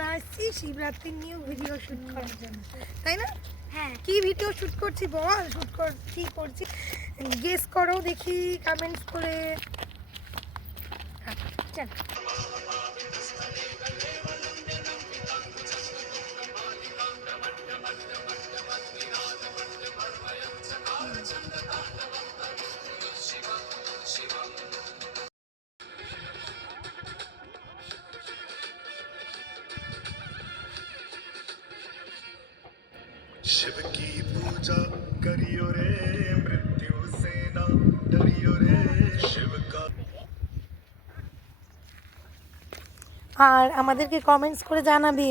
আমরা আসছি শিবরাত্রির নিউ ভিডিও শুট করার জন্য, তাই না? হ্যাঁ। কি ভিডিও শুট করছি বল? কি করছি গেস করো দেখি কমেন্টস করে। চল। शिव की पूजा करियो रे मृत्यु से ना डरियो रे शिव का। আর আমাদেরকে কমেন্টস করে জানাবে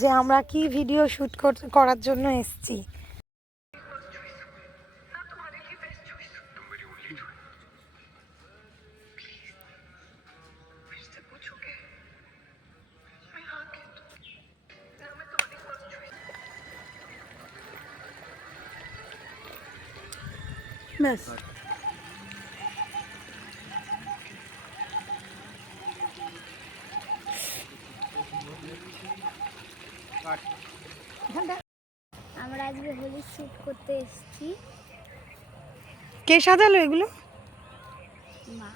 যে আমরা কি ভিডিও শুট করার জন্য এসেছি। ব্যাস আমরা আজকে হোলি শুট করতে এসেছি। কে সাজালো এগুলো? মা।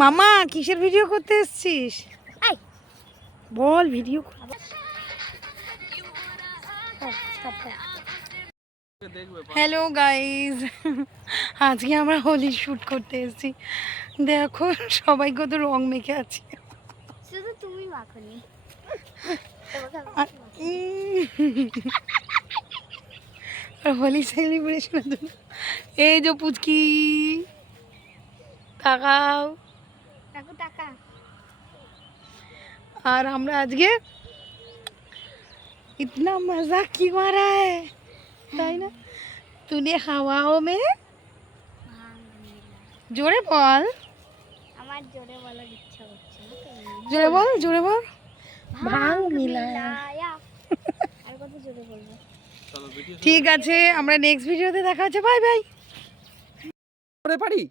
মামা কিসের ভিডিও করতে এসেছিস? বল ভিডিও। হ্যালো গাইজ, আজকে আমরা হোলি শুট করতে এসেছি। দেখো সবাই কত রং মেখে আছি। শুধু তুমি মাখনি। আর হোলি সেলিব্রেশনের জন্য এই যে পুচকি তাকাও। টাকা। আর আমরা আজকে इतना मजा क्यों आ रहा है, তাই না? तूने हवाओं में জোরে বল। আমার জোরে বলার ইচ্ছা করছে না। জোরে বল, জোরে বল। ভাং মিলায়া। আর কত জোরে বলবো? ঠিক আছে, আমরা নেক্সট ভিডিওতে দেখা হচ্ছে। Bye bye. করে পারি।